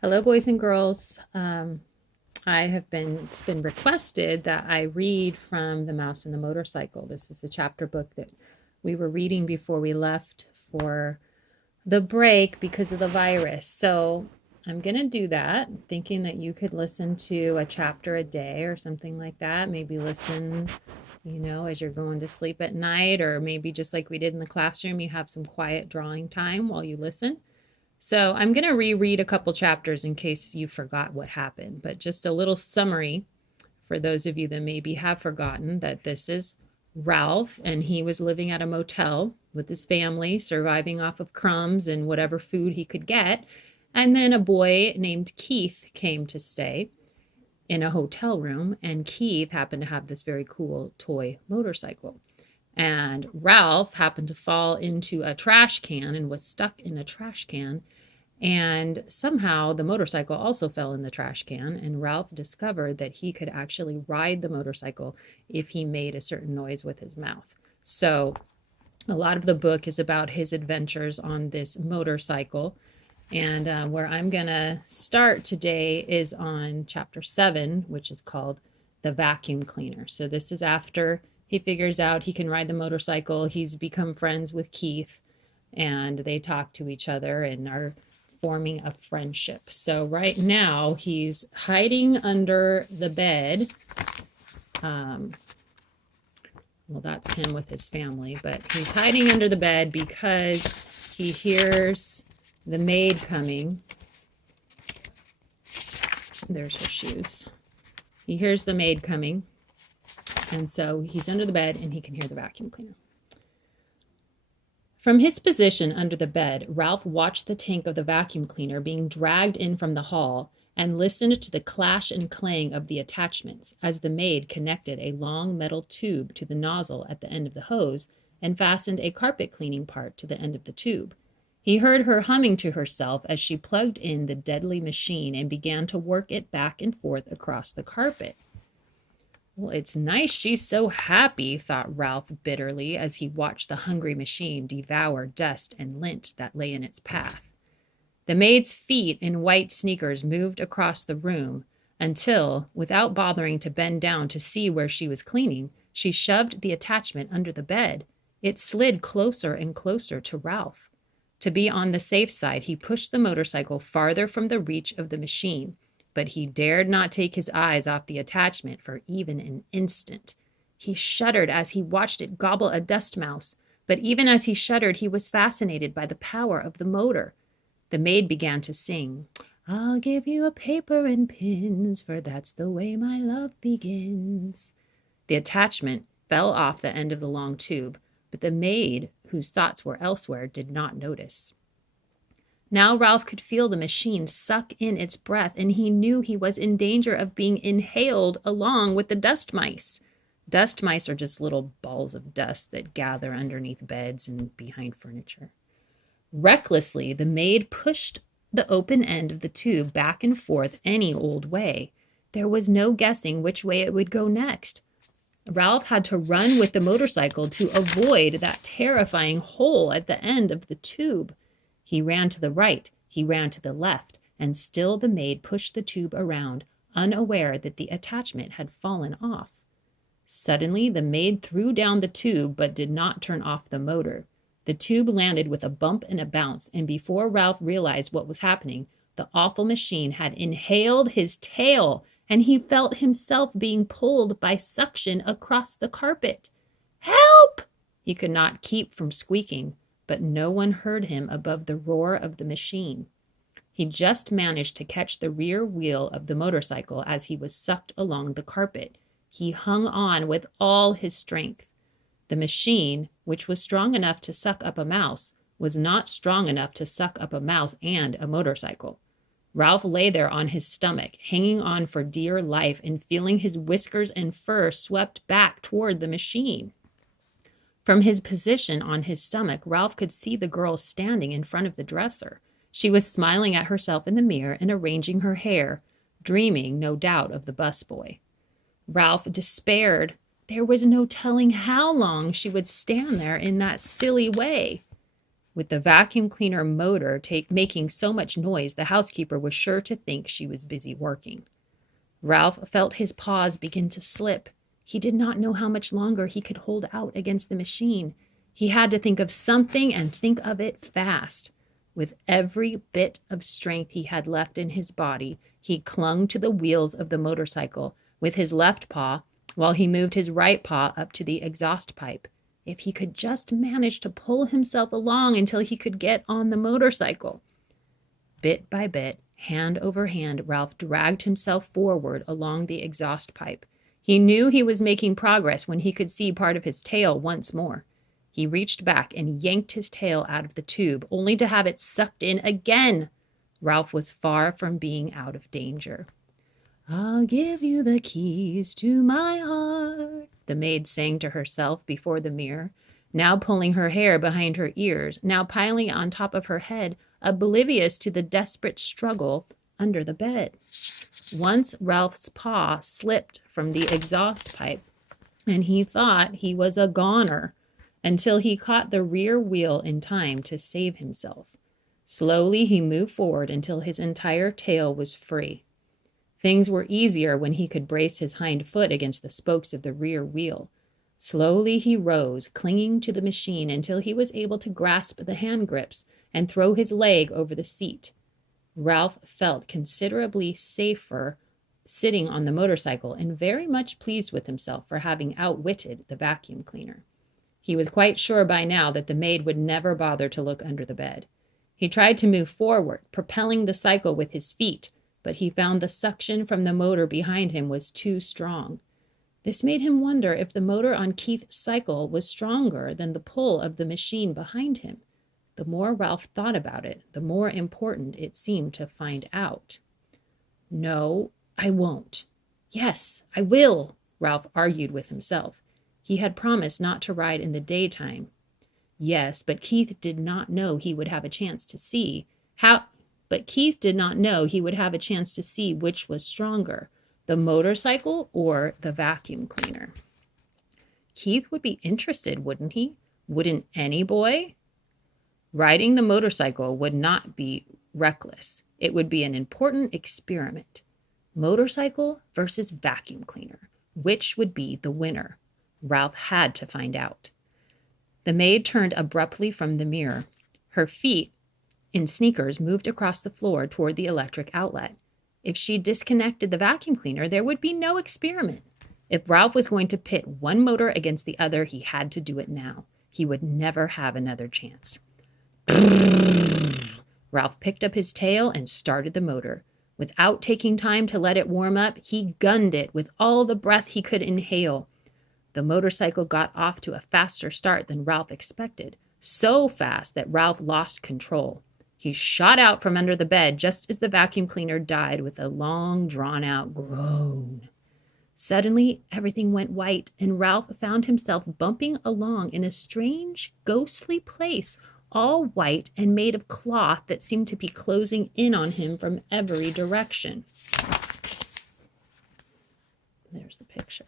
Hello, boys and girls. It's been requested that I read from The Mouse and the Motorcycle. This is the chapter book that we were reading before we left for the break because of the virus. So I'm going to do that, thinking that you could listen to a chapter a day or something like that. Maybe listen, as you're going to sleep at night, or maybe just like we did in the classroom, you have some quiet drawing time while you listen. So I'm going to reread a couple chapters in case you forgot what happened, but just a little summary for those of you that maybe have forgotten that this is Ralph, and he was living at a motel with his family, surviving off of crumbs and whatever food he could get. And then a boy named Keith came to stay in a hotel room, and Keith happened to have this very cool toy motorcycle. And Ralph happened to fall into a trash can and was stuck in a trash can. And somehow the motorcycle also fell in the trash can, and Ralph discovered that he could actually ride the motorcycle if he made a certain noise with his mouth. So a lot of the book is about his adventures on this motorcycle. And where I'm going to start today is on chapter 7, which is called The Vacuum Cleaner. So this is after he figures out he can ride the motorcycle. He's become friends with Keith, and they talk to each other and are forming a friendship. So right now he's hiding under the bed. Well, that's him with his family, but he's hiding under the bed because he hears the maid coming. There's her shoes. He hears the maid coming, and so he's under the bed and he can hear the vacuum cleaner. From his position under the bed, Ralph watched the tank of the vacuum cleaner being dragged in from the hall and listened to the clash and clang of the attachments as the maid connected a long metal tube to the nozzle at the end of the hose and fastened a carpet cleaning part to the end of the tube. He heard her humming to herself as she plugged in the deadly machine and began to work it back and forth across the carpet. Well, it's nice she's so happy, thought Ralph bitterly as he watched the hungry machine devour dust and lint that lay in its path. The maid's feet in white sneakers moved across the room until, without bothering to bend down to see where she was cleaning, she shoved the attachment under the bed. It slid closer and closer to Ralph. To be on the safe side, he pushed the motorcycle farther from the reach of the machine, but he dared not take his eyes off the attachment for even an instant. He shuddered as he watched it gobble a dust mouse, but even as he shuddered, he was fascinated by the power of the motor. The maid began to sing, "I'll give you a paper and pins, for that's the way my love begins." The attachment fell off the end of the long tube, but the maid, whose thoughts were elsewhere, did not notice. Now Ralph could feel the machine suck in its breath, and he knew he was in danger of being inhaled along with the dust mice. Dust mice are just little balls of dust that gather underneath beds and behind furniture. Recklessly, the maid pushed the open end of the tube back and forth any old way. There was no guessing which way it would go next. Ralph had to run with the motorcycle to avoid that terrifying hole at the end of the tube. He ran to the right, he ran to the left, and still the maid pushed the tube around, unaware that the attachment had fallen off. Suddenly, the maid threw down the tube but did not turn off the motor. The tube landed with a bump and a bounce, and before Ralph realized what was happening, the awful machine had inhaled his tail, and he felt himself being pulled by suction across the carpet. "Help!" He could not keep from squeaking, but no one heard him above the roar of the machine. He just managed to catch the rear wheel of the motorcycle as he was sucked along the carpet. He hung on with all his strength. The machine, which was strong enough to suck up a mouse, was not strong enough to suck up a mouse and a motorcycle. Ralph lay there on his stomach, hanging on for dear life and feeling his whiskers and fur swept back toward the machine. From his position on his stomach, Ralph could see the girl standing in front of the dresser. She was smiling at herself in the mirror and arranging her hair, dreaming, no doubt, of the busboy. Ralph despaired. There was no telling how long she would stand there in that silly way. With the vacuum cleaner motor making so much noise, the housekeeper was sure to think she was busy working. Ralph felt his paws begin to slip. He did not know how much longer he could hold out against the machine. He had to think of something and think of it fast. With every bit of strength he had left in his body, he clung to the wheels of the motorcycle with his left paw while he moved his right paw up to the exhaust pipe. If he could just manage to pull himself along until he could get on the motorcycle. Bit by bit, hand over hand, Ralph dragged himself forward along the exhaust pipe. He knew he was making progress when he could see part of his tail once more. He reached back and yanked his tail out of the tube, only to have it sucked in again. Ralph was far from being out of danger. "I'll give you the keys to my heart," the maid sang to herself before the mirror, now pulling her hair behind her ears, now piling on top of her head, oblivious to the desperate struggle under the bed. Once Ralph's paw slipped from the exhaust pipe, and he thought he was a goner until he caught the rear wheel in time to save himself. Slowly he moved forward until his entire tail was free. Things were easier when he could brace his hind foot against the spokes of the rear wheel. Slowly he rose, clinging to the machine until he was able to grasp the hand grips and throw his leg over the seat. Ralph felt considerably safer sitting on the motorcycle and very much pleased with himself for having outwitted the vacuum cleaner. He was quite sure by now that the maid would never bother to look under the bed. He tried to move forward, propelling the cycle with his feet, but he found the suction from the motor behind him was too strong. This made him wonder if the motor on Keith's cycle was stronger than the pull of the machine behind him. The more Ralph thought about it, the more important it seemed to find out. "No, I won't." "Yes, I will," Ralph argued with himself. He had promised not to ride in the daytime. Yes, but Keith did not know he would have a chance to see which was stronger, the motorcycle or the vacuum cleaner. Keith would be interested, wouldn't he? Wouldn't any boy? Riding the motorcycle would not be reckless. It would be an important experiment. Motorcycle versus vacuum cleaner. Which would be the winner? Ralph had to find out. The maid turned abruptly from the mirror. Her feet in sneakers moved across the floor toward the electric outlet. If she disconnected the vacuum cleaner, there would be no experiment. If Ralph was going to pit one motor against the other, he had to do it now. He would never have another chance. Ralph picked up his tail and started the motor. Without taking time to let it warm up, he gunned it with all the breath he could inhale. The motorcycle got off to a faster start than Ralph expected, so fast that Ralph lost control. He shot out from under the bed just as the vacuum cleaner died with a long, drawn-out groan. Suddenly, everything went white, and Ralph found himself bumping along in a strange, ghostly place, all white and made of cloth that seemed to be closing in on him from every direction. There's the picture.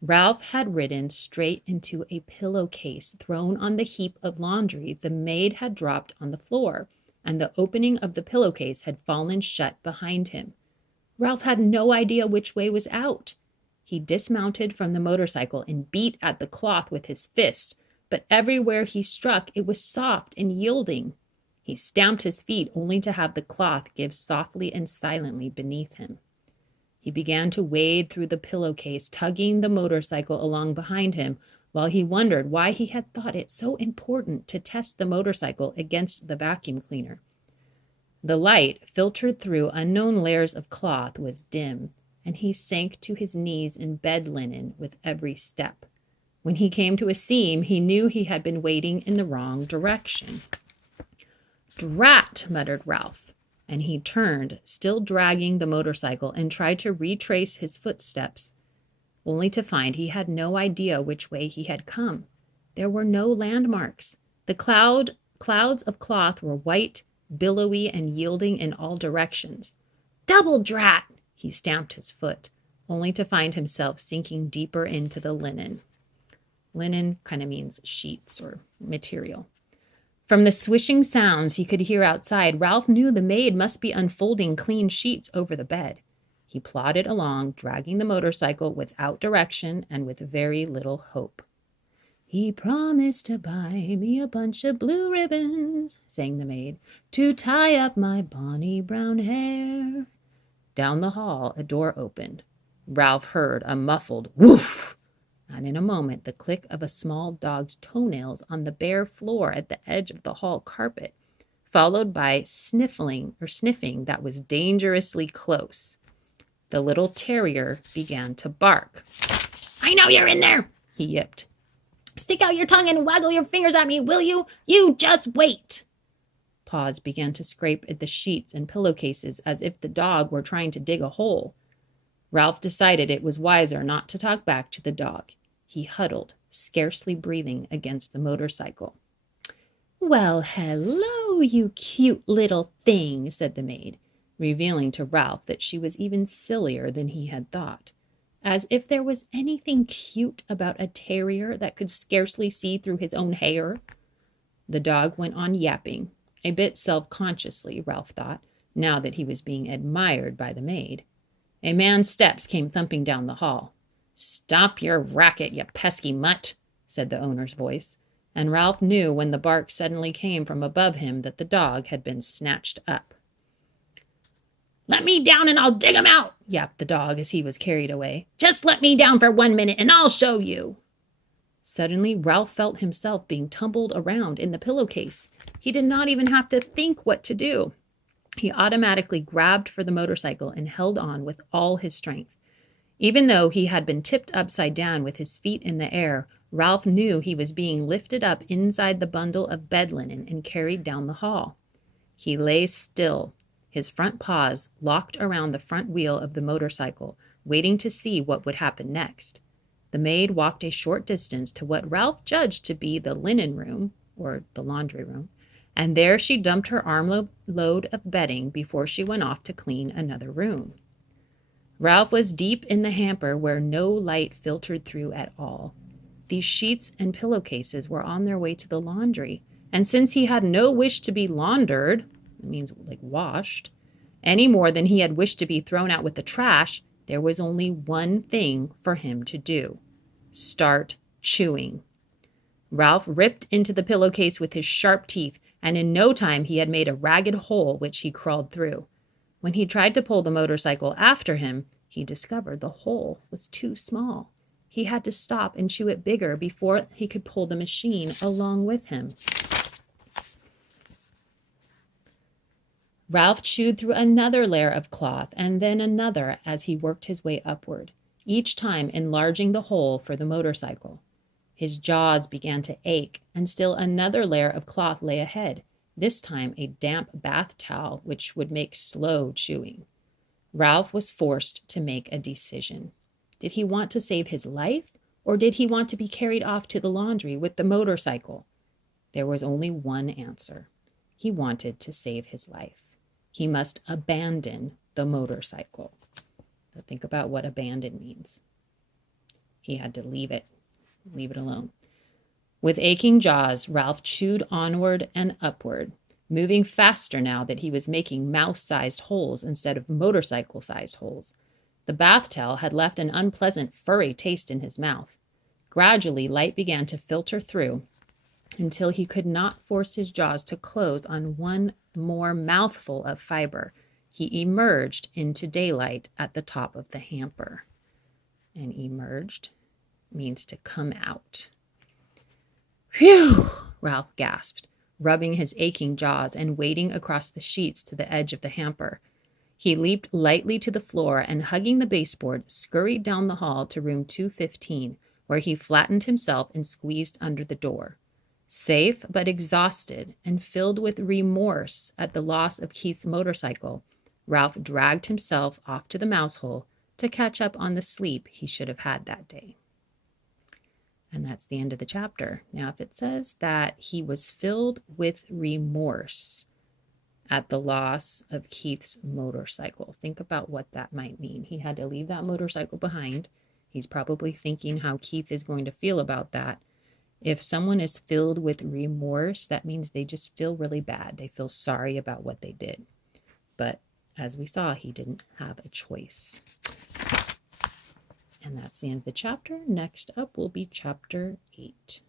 Ralph had ridden straight into a pillowcase thrown on the heap of laundry the maid had dropped on the floor, and the opening of the pillowcase had fallen shut behind him. Ralph had no idea which way was out. He dismounted from the motorcycle and beat at the cloth with his fists, but everywhere he struck, it was soft and yielding. He stamped his feet only to have the cloth give softly and silently beneath him. He began to wade through the pillowcase, tugging the motorcycle along behind him, while he wondered why he had thought it so important to test the motorcycle against the vacuum cleaner. The light, filtered through unknown layers of cloth, was dim, and he sank to his knees in bed linen with every step. When he came to a seam, he knew he had been wading in the wrong direction. "Drat!" muttered Ralph, and he turned, still dragging the motorcycle, and tried to retrace his footsteps, only to find he had no idea which way he had come. There were no landmarks. The clouds of cloth were white, billowy, and yielding in all directions. "Double drat!" He stamped his foot, only to find himself sinking deeper into the linen. Linen kind of means sheets or material. From the swishing sounds he could hear outside, Ralph knew the maid must be unfolding clean sheets over the bed. He plodded along, dragging the motorcycle without direction and with very little hope. "He promised to buy me a bunch of blue ribbons," sang the maid, "to tie up my bonny brown hair." Down the hall, a door opened. Ralph heard a muffled woof, and in a moment the click of a small dog's toenails on the bare floor at the edge of the hall carpet, followed by sniffing that was dangerously close. The little terrier began to bark. "I know you're in there," he yipped. "Stick out your tongue and waggle your fingers at me, will you? You just wait." Paws began to scrape at the sheets and pillowcases as if the dog were trying to dig a hole. Ralph decided it was wiser not to talk back to the dog. He huddled, scarcely breathing, against the motorcycle. "Well, hello, you cute little thing," said the maid, revealing to Ralph that she was even sillier than he had thought. As if there was anything cute about a terrier that could scarcely see through his own hair. The dog went on yapping, a bit self-consciously, Ralph thought, now that he was being admired by the maid. A man's steps came thumping down the hall. "Stop your racket, you pesky mutt," said the owner's voice, and Ralph knew when the bark suddenly came from above him that the dog had been snatched up. "Let me down and I'll dig him out," yapped the dog as he was carried away. "Just let me down for 1 minute and I'll show you." Suddenly, Ralph felt himself being tumbled around in the pillowcase. He did not even have to think what to do. He automatically grabbed for the motorcycle and held on with all his strength. Even though he had been tipped upside down with his feet in the air, Ralph knew he was being lifted up inside the bundle of bed linen and carried down the hall. He lay still, his front paws locked around the front wheel of the motorcycle, waiting to see what would happen next. The maid walked a short distance to what Ralph judged to be the linen room, or the laundry room, and there she dumped her armload of bedding before she went off to clean another room. Ralph was deep in the hamper where no light filtered through at all. These sheets and pillowcases were on their way to the laundry, and since he had no wish to be laundered, it means like washed, any more than he had wished to be thrown out with the trash, there was only one thing for him to do: start chewing. Ralph ripped into the pillowcase with his sharp teeth, and in no time he had made a ragged hole which he crawled through. When he tried to pull the motorcycle after him, he discovered the hole was too small. He had to stop and chew it bigger before he could pull the machine along with him. Ralph chewed through another layer of cloth and then another as he worked his way upward, each time enlarging the hole for the motorcycle. His jaws began to ache, and still another layer of cloth lay ahead, this time a damp bath towel which would make slow chewing. Ralph was forced to make a decision. Did he want to save his life, or did he want to be carried off to the laundry with the motorcycle? There was only one answer. He wanted to save his life. He must abandon the motorcycle. So think about what abandon means. He had to leave it alone. With aching jaws, Ralph chewed onward and upward, moving faster now that he was making mouse-sized holes instead of motorcycle-sized holes. The bath towel had left an unpleasant furry taste in his mouth. Gradually, light began to filter through until he could not force his jaws to close on one more mouthful of fiber. He emerged into daylight at the top of the hamper. And emerged means to come out. "Phew!" Ralph gasped, rubbing his aching jaws and wading across the sheets to the edge of the hamper. He leaped lightly to the floor and, hugging the baseboard, scurried down the hall to room 215, where he flattened himself and squeezed under the door. Safe but exhausted and filled with remorse at the loss of Keith's motorcycle, Ralph dragged himself off to the mouse hole to catch up on the sleep he should have had that day. And that's the end of the chapter. Now, if it says that he was filled with remorse at the loss of Keith's motorcycle, think about what that might mean. He had to leave that motorcycle behind. He's probably thinking how Keith is going to feel about that. If someone is filled with remorse, that means they just feel really bad. They feel sorry about what they did. But as we saw, he didn't have a choice. And that's the end of the chapter. Next up will be chapter 8.